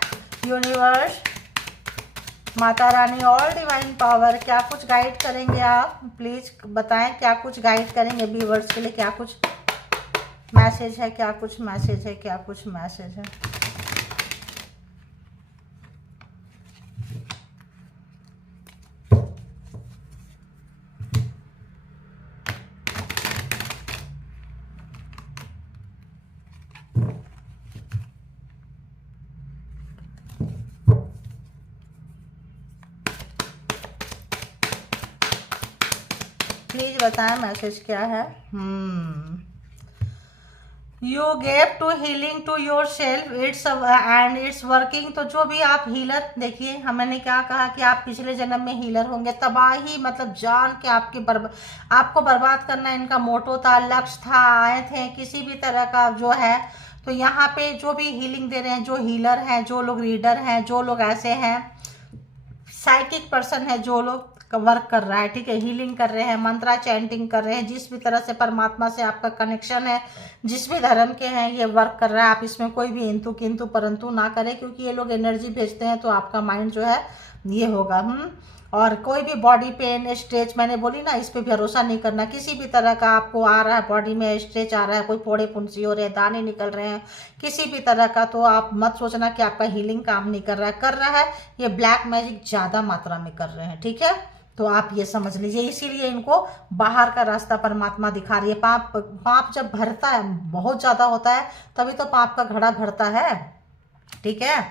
यूनिवर्स, माता रानी और डिवाइन पावर क्या कुछ गाइड करेंगे आप, प्लीज़ बताएं क्या कुछ गाइड करेंगे व्यूअर्स के लिए, क्या कुछ मैसेज है, क्या कुछ मैसेज है, क्या कुछ मैसेज है। प्लीज बताएं मैसेज क्या है। You gave to healing to your self it's and it's working. तो जो भी आप हीलर, देखिए हमने क्या कहा कि आप पिछले जन्म में हीलर होंगे। तबाही मतलब जान के आपको बर्बाद करना इनका मोटो था, लक्ष्य था, आए थे किसी भी तरह का जो है। तो यहाँ पे जो भी हीलिंग दे रहे हैं, जो हीलर हैं, जो लोग रीडर हैं, जो लोग ऐसे हैं साइकिक पर्सन है, जो लोग वर्क कर रहा है, ठीक है, हीलिंग कर रहे हैं, मंत्रा चैंटिंग कर रहे हैं, जिस भी तरह से परमात्मा से आपका कनेक्शन है, जिस भी धर्म के हैं, ये वर्क कर रहा है। आप इसमें कोई भी इंतु किंतु परंतु ना करें, क्योंकि ये लोग एनर्जी भेजते हैं तो आपका माइंड जो है ये होगा। और कोई भी बॉडी पेन स्ट्रेच, मैंने बोली ना, इस पे भरोसा नहीं करना। किसी भी तरह का आपको आ रहा है, बॉडी में स्ट्रेच आ रहा है, कोई फोड़े फुंसी हो रहे हैं, दाने निकल रहे हैं, किसी भी तरह का, तो आप मत सोचना कि आपका हीलिंग काम नहीं कर रहा है। कर रहा है, ये ब्लैक मैजिक ज़्यादा मात्रा में कर रहे हैं, ठीक है। तो आप ये समझ लीजिए, इसीलिए इनको बाहर का रास्ता परमात्मा दिखा रही है। पाप जब भरता है, बहुत ज़्यादा होता है, तभी तो पाप का घड़ा भरता है, ठीक है।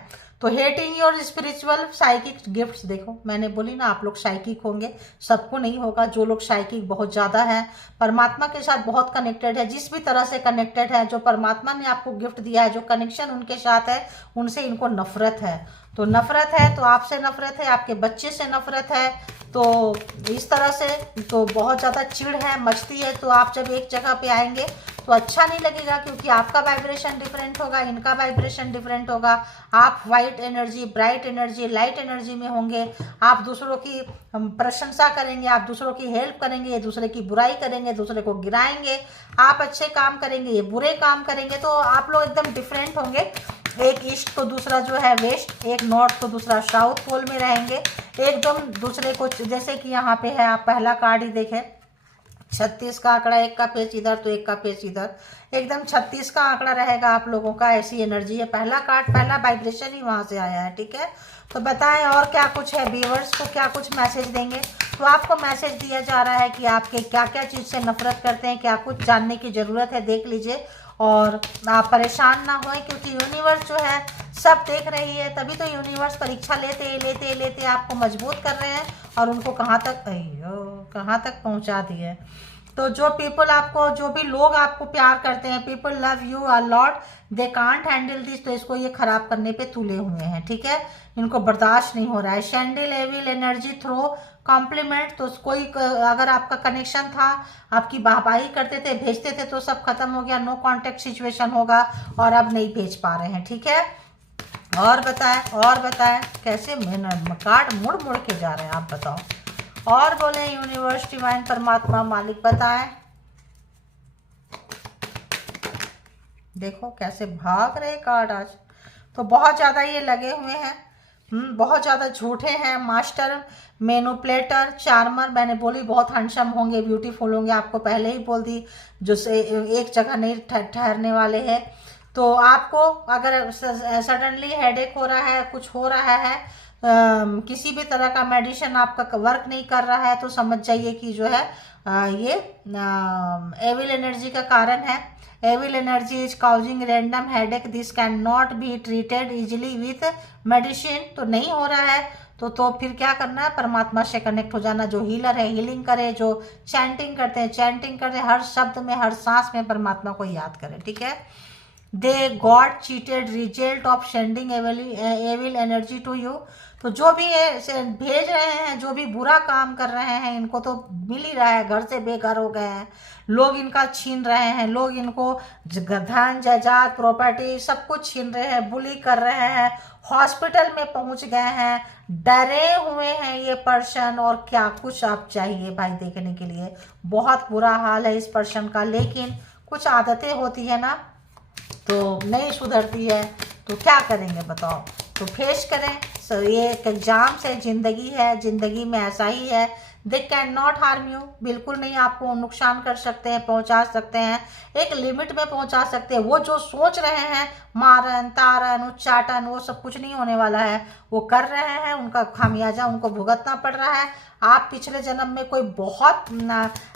तो hating your spiritual psychic gifts, देखो मैंने बोली ना, आप लोग साइकिक होंगे, सबको नहीं होगा। जो लोग साइकिक बहुत ज़्यादा है, परमात्मा के साथ बहुत कनेक्टेड है, जिस भी तरह से कनेक्टेड है, जो परमात्मा ने आपको गिफ्ट दिया है, जो कनेक्शन उनके साथ है, उनसे इनको नफरत है। तो नफरत है तो आपसे नफरत है, आपके बच्चे से नफरत है, तो इस तरह से तो बहुत ज़्यादा चिढ़ है, मचती है। तो आप जब एक जगह पे आएंगे तो अच्छा नहीं लगेगा, क्योंकि आपका वाइब्रेशन डिफरेंट होगा, इनका वाइब्रेशन डिफरेंट होगा। आप white energy, bright energy, light energy में होंगे। आप दूसरों की प्रशंसा करेंगे, आप दूसरों की हेल्प करेंगे, ये दूसरे की बुराई करेंगे, दूसरे को गिराएंगे। आप अच्छे काम करेंगे, ये बुरे काम करेंगे। तो आप लोग एकदम डिफरेंट होंगे। एक ईस्ट तो दूसरा जो है वेस्ट, एक नॉर्थ तो दूसरा साउथ पोल में रहेंगे, एकदम दूसरे को। जैसे कि यहाँ पे है, आप पहला कार्ड ही देखें, 36 का आंकड़ा, एक का पेज इधर तो एक का पेज इधर, एकदम 36 का आंकड़ा रहेगा आप लोगों का। ऐसी एनर्जी है, पहला कार्ड, पहला वाइब्रेशन ही वहां से आया है, ठीक है। तो बताएं और क्या कुछ है, व्यूअर्स को क्या कुछ मैसेज देंगे। तो आपको मैसेज दिया जा रहा है कि आपके क्या क्या चीज़ से नफरत करते हैं, क्या कुछ जानने की ज़रूरत है, देख लीजिए। और आप परेशान ना होएं, क्योंकि यूनिवर्स जो है सब देख रही है। तभी तो यूनिवर्स परीक्षा लेते लेते लेते आपको मजबूत कर रहे हैं, और उनको कहाँ तक पहुँचा दिए। तो जो पीपल आपको, जो भी लोग आपको प्यार करते हैं, people love you a lot, they can't handle this. तो इसको ये खराब करने पे तुले हुए हैं, ठीक है, इनको बर्दाश्त नहीं हो रहा है। शैंडल एविल एनर्जी थ्रो कॉम्प्लीमेंट। तो कोई अगर आपका कनेक्शन था, आपकी वाहवाही करते थे, भेजते थे, तो सब खत्म हो गया, नो कांटेक्ट सिचुएशन होगा, और अब नहीं भेज पा रहे हैं, ठीक है। और बताएं कैसे कार्ड मुड़ मुड़ के जा रहे हैं, आप बताओ। और बोले यूनिवर्स, डिवाइन, परमात्मा, मालिक, बताएं। देखो कैसे भाग रहे कार्ड आज। तो बहुत ज़्यादा ये लगे हुए हैं, बहुत ज़्यादा झूठे हैं। मास्टर, मैनिपुलेटर, चार्मर, मैंने बोली बहुत हैंडसम होंगे, ब्यूटीफुल होंगे, आपको पहले ही बोल दी, जो से एक जगह नहीं ठहरने वाले हैं। तो आपको अगर सडनली हेडेक हो रहा है, कुछ हो रहा है, किसी भी तरह का मेडिसिन आपका वर्क नहीं कर रहा है, तो समझ जाइए कि जो है ये एविल एनर्जी का कारण है। Evil energy is causing random headache, this can not be treated easily with medicine. तो नहीं हो रहा है तो फिर क्या करना है, परमात्मा से कनेक्ट हो जाना। जो हीलर है हीलिंग करे, जो चैंटिंग करते हैं चैंटिंग करें, हर शब्द में, हर सांस में परमात्मा को याद करें, ठीक है। They got cheated result of sending evil energy to you. तो जो भी है भेज रहे हैं, जो भी बुरा काम कर रहे हैं, इनको तो मिल ही रहा है, घर से बेघर हो गए हैं, लोग इनका छीन रहे हैं, लोग इनको धन जायदाद प्रॉपर्टी सब कुछ छीन रहे हैं, बुली कर रहे हैं, हॉस्पिटल में पहुंच गए हैं, डरे हुए हैं ये पर्सन। और क्या कुछ आप चाहिए भाई देखने के लिए, बहुत बुरा हाल है इस पर्सन का। लेकिन कुछ आदतें होती है ना, तो नहीं सुधरती है, तो क्या करेंगे बताओ। तो फेस करें। सो ये एक एग्जाम से, जिंदगी है, जिंदगी में ऐसा ही है। They can not harm you, बिल्कुल नहीं आपको नुकसान कर सकते हैं, पहुंचा सकते हैं, एक लिमिट में पहुंचा सकते हैं। वो जो सोच रहे हैं मारन तारन उच्चाटन, वो सब कुछ नहीं होने वाला है, वो कर रहे हैं, उनका खामियाजा उनको भुगतना पड़ रहा है। आप पिछले जन्म में कोई बहुत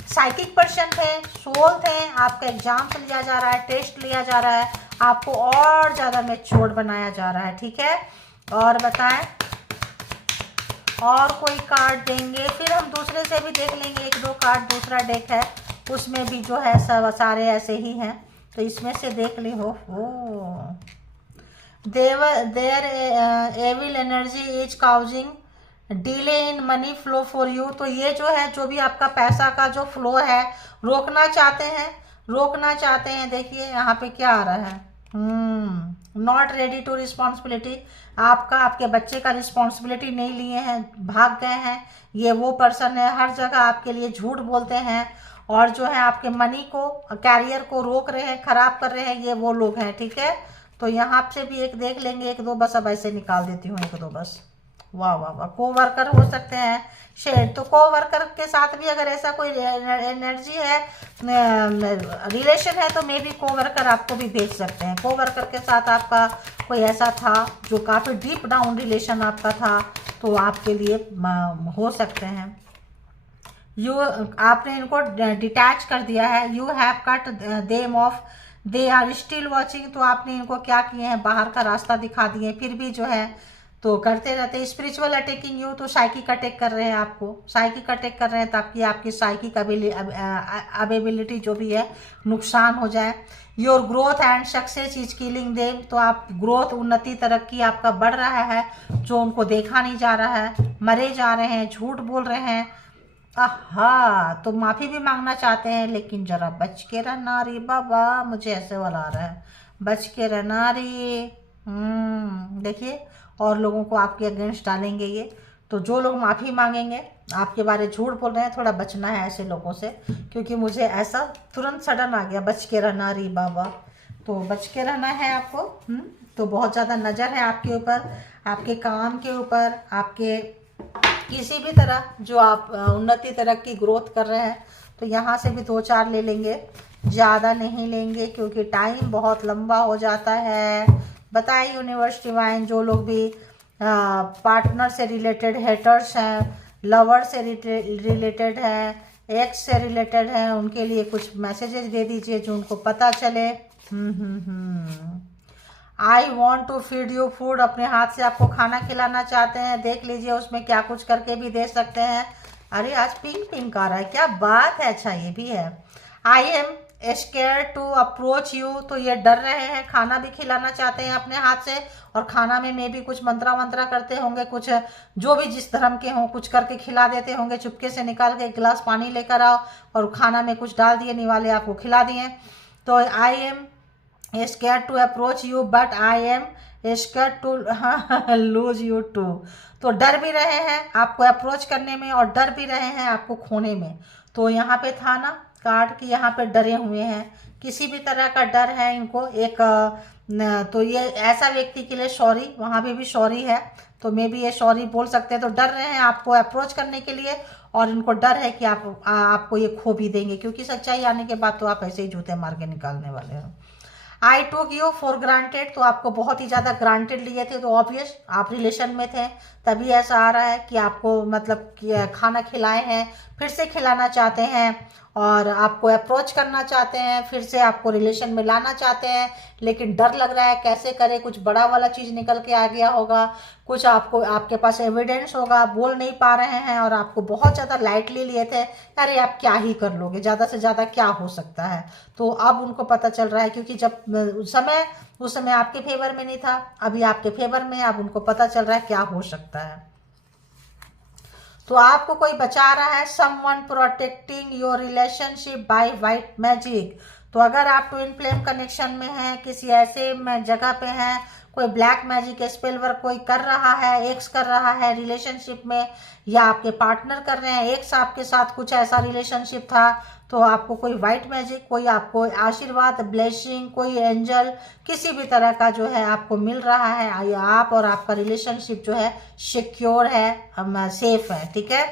साइकिक पर्सन थे, सोल थे, आपका एग्जाम लिया जा रहा है, टेस्ट लिया जा रहा है, आपको और ज़्यादा मैच्योर बनाया जा रहा है, ठीक है। और बताएं, और कोई कार्ड देंगे, फिर हम दूसरे से भी देख लेंगे। एक दो कार्ड दूसरा डेक है, उसमें भी जो है सब सारे ऐसे ही हैं, तो इसमें से देख ली। हो there evil energy is causing delay in money flow for you. तो ये जो है, जो भी आपका पैसा का जो फ्लो है रोकना चाहते हैं, रोकना चाहते हैं। देखिए यहाँ पे क्या आ रहा है, नॉट रेडी टू रिस्पॉन्सिबिलिटी। आपका, आपके बच्चे का रिस्पॉन्सिबिलिटी नहीं लिए हैं, भाग गए हैं। ये वो पर्सन है, हर जगह आपके लिए झूठ बोलते हैं और जो है आपके मनी को, कैरियर को रोक रहे हैं, खराब कर रहे हैं, ये वो लोग हैं। ठीक है, तो यहाँ से भी एक देख लेंगे, एक दो बस। अब ऐसे निकाल देती हूँ एक दो बस। वाह वाह वाह, को वर्कर हो सकते हैं शेड। तो को वर्कर के साथ भी अगर ऐसा कोई एनर्जी है, रिलेशन है, तो मे बी को वर्कर आपको भी भेज सकते हैं। को वर्कर के साथ आपका कोई ऐसा था जो काफ़ी डीप डाउन रिलेशन आपका था, तो आपके लिए हो सकते हैं। आपने इनको डिटैच कर दिया है। You have cut them off, they are still watching. तो आपने इनको क्या किए हैं, बाहर का रास्ता दिखा दिए, फिर भी जो है तो करते रहते। स्पिरिचुअल अटैकिंग यू, तो साइकिक अटैक कर रहे हैं आपको, साइकिक अटैक कर रहे हैं ताकि आपकी साइकिक अवेबिलिटी जो भी है नुकसान हो जाए। Your growth and success is killing them. तो आप ग्रोथ, उन्नति, तरक्की आपका बढ़ रहा है, जो उनको देखा नहीं जा रहा है। मरे जा रहे हैं, झूठ बोल रहे हैं। आहा, तो माफ़ी भी मांगना चाहते हैं, लेकिन जरा बच के रहना रे बाबा। मुझे ऐसे वाला आ रहा है, बच के रहना रे। देखिए, और लोगों को आपके अगेंस्ट डालेंगे ये। तो जो लोग माफ़ी मांगेंगे, आपके बारे झूठ बोल रहे हैं, थोड़ा बचना है ऐसे लोगों से, क्योंकि मुझे ऐसा तुरंत सडन आ गया, बच के रहना रे बाबा। तो बच के रहना है आपको। तो बहुत ज़्यादा नज़र है आपके ऊपर, आपके काम के ऊपर, आपके किसी भी तरह जो आप उन्नति, तरक्की, ग्रोथ कर रहे हैं। तो यहाँ से भी दो चार ले लेंगे, ज़्यादा नहीं लेंगे क्योंकि टाइम बहुत लंबा हो जाता है। बताइए यूनिवर्स डिवाइन, जो लोग भी पार्टनर से रिलेटेड, हेटर्स हैं, लवर से रिलेटेड हैं, एक्स से रिलेटेड हैं, उनके लिए कुछ मैसेजेस दे दीजिए जो उनको पता चले। I want to feed you food, अपने हाथ से आपको खाना खिलाना चाहते हैं। देख लीजिए उसमें क्या कुछ करके भी दे सकते हैं। अरे आज पिंक पिंक आ रहा है, क्या बात है। अच्छा ये भी है। I am scare to approach you, तो ये डर रहे हैं, खाना भी खिलाना चाहते हैं अपने हाथ से, और खाना में मे भी कुछ मंत्रा वंत्रा करते होंगे, कुछ जो भी जिस धर्म के हों कुछ करके खिला देते होंगे। चुपके से निकाल के एक गिलास पानी लेकर आओ और खाना में कुछ डाल दिए, निवाले आपको खिला दिए। तो I am scared to approach you but I am scared to lose you too। तो डर भी रहे हैं आपको अप्रोच करने में और डर भी रहे हैं आपको खोने में। तो यहाँ पे था ना कार्ड की, यहाँ पे डरे हुए हैं, किसी भी तरह का डर है इनको। एक तो ये ऐसा व्यक्ति के लिए सॉरी, वहाँ पे भी सॉरी है, तो मे भी ये सॉरी बोल सकते हैं। तो डर रहे हैं आपको अप्रोच करने के लिए, और इनको डर है कि आपको ये खो भी देंगे, क्योंकि सच्चाई आने के बाद तो आप ऐसे ही जूते मार के निकालने वाले हो। आई टूक यू फॉर ग्रांटेड, तो आपको बहुत ही ज़्यादा ग्रांटेड लिए थे, तो ऑब्वियस आप रिलेशन में थे, तभी ऐसा आ रहा है कि आपको मतलब कि खाना खिलाए हैं, फिर से खिलाना चाहते हैं, और आपको अप्रोच करना चाहते हैं, फिर से आपको रिलेशन में लाना चाहते हैं, लेकिन डर लग रहा है कैसे करें। कुछ बड़ा वाला चीज़ निकल के आ गया होगा, कुछ आपको, आपके पास एविडेंस होगा, बोल नहीं पा रहे हैं, और आपको बहुत ज़्यादा लाइटली लिए थे। अरे आप क्या ही कर लोगे, ज़्यादा से ज़्यादा क्या हो सकता है। तो अब उनको पता चल रहा है, क्योंकि जब उस समय आपके फेवर में नहीं था, अभी आपके फेवर में, अब उनको पता चल रहा है क्या हो सकता है। तो आपको कोई बचा रहा है, someone protecting your relationship by white magic. तो अगर आप ट्विन फ्लेम कनेक्शन में हैं, किसी ऐसे जगह पे हैं, कोई ब्लैक मैजिक स्पेल वर्क कोई कर रहा है, एक्स कर रहा है रिलेशनशिप में, या आपके पार्टनर कर रहे हैं, एक्स आपके साथ कुछ ऐसा रिलेशनशिप था, तो आपको कोई वाइट मैजिक, कोई आपको आशीर्वाद, ब्लेसिंग, कोई एंजल, किसी भी तरह का जो है आपको मिल रहा है, या आप और आपका रिलेशनशिप जो है सिक्योर है, सेफ है। ठीक है।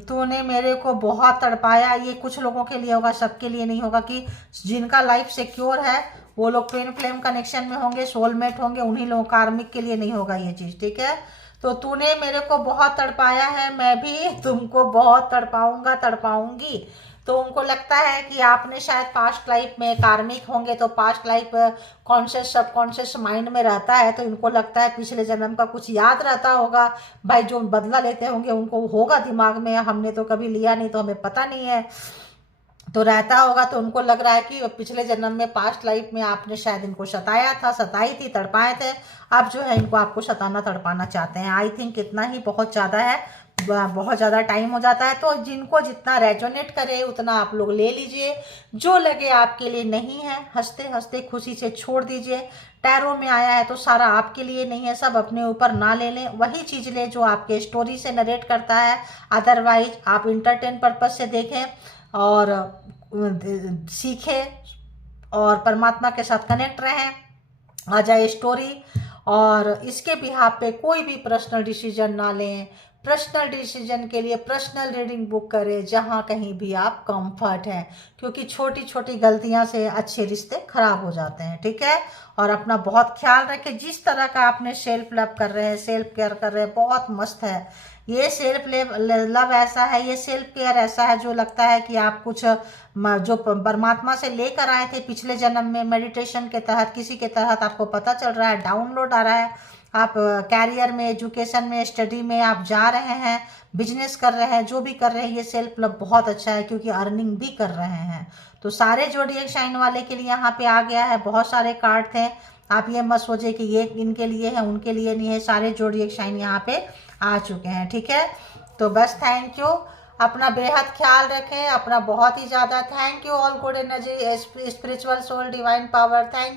तूने मेरे को बहुत तड़पाया, ये कुछ लोगों के लिए होगा, सबके लिए नहीं होगा। कि जिनका लाइफ सिक्योर है वो लोग ट्विन फ्लेम कनेक्शन में होंगे, सोलमेट होंगे, उन्हीं लोगों, कार्मिक के लिए नहीं होगा ये चीज़। ठीक है। तो तूने मेरे को बहुत तड़पाया है, मैं भी तुमको बहुत तड़पाऊंगा, तड़पाऊंगी। तो उनको लगता है कि आपने शायद पास्ट लाइफ में कार्मिक होंगे, तो past life conscious subconscious mind में रहता है, तो इनको लगता है पिछले जन्म का कुछ याद रहता होगा। भाई जो बदला लेते होंगे उनको होगा दिमाग में, हमने तो कभी लिया नहीं तो हमें पता नहीं है, तो रहता होगा। तो उनको लग रहा है कि पिछले जन्म में पास्ट लाइफ में आपने शायद इनको सताया था, सताई थी, तड़पाए थे, अब जो है इनको आपको सताना तड़पाना चाहते हैं। आई थिंक इतना ही बहुत ज़्यादा है, बहुत ज़्यादा टाइम हो जाता है। तो जिनको जितना रेजोनेट करे उतना आप लोग ले लीजिए, जो लगे आपके लिए नहीं है हंसते हंसते खुशी से छोड़ दीजिए। टैरो में आया है तो सारा आपके लिए नहीं है, सब अपने ऊपर ना ले लें, वही चीज़ लें जो आपके स्टोरी से नरेट करता है। अदरवाइज आप इंटरटेन पर्पज से देखें और सीखें और परमात्मा के साथ कनेक्ट रहें। आ जाए स्टोरी, और इसके बिहाफ पे कोई भी पर्सनल डिसीजन ना लें। पर्सनल डिसीजन के लिए पर्सनल रीडिंग बुक करें जहाँ कहीं भी आप कंफर्ट हैं, क्योंकि छोटी छोटी गलतियां से अच्छे रिश्ते खराब हो जाते हैं, ठीक है। और अपना बहुत ख्याल रखें। जिस तरह का आपने सेल्फ लव कर रहे हैं, सेल्फ केयर कर रहे हैं, बहुत मस्त है ये। सेल्फ लव ऐसा है, ये सेल्फ केयर ऐसा है जो लगता है कि आप कुछ जो परमात्मा से लेकर आए थे पिछले जन्म में मेडिटेशन के तहत, किसी के तहत आपको पता चल रहा है, डाउनलोड आ रहा है, आप कैरियर में, एजुकेशन में, स्टडी में आप जा रहे हैं, बिजनेस कर रहे हैं, जो भी कर रहे हैं, ये सेल्फ लव बहुत अच्छा है क्योंकि अर्निंग भी कर रहे हैं। तो सारे जोडिएक साइन वाले के लिए यहाँ पे आ गया है। बहुत सारे कार्ड थे, आप ये मत सोचिए कि ये इनके लिए है उनके लिए नहीं है, सारे जोडिएक साइन यहाँ पे आ चुके हैं, ठीक है। तो बस थैंक यू, अपना बेहद ख्याल रखें, अपना बहुत ही ज़्यादा thank you. All good energy, spiritual soul, divine power, thank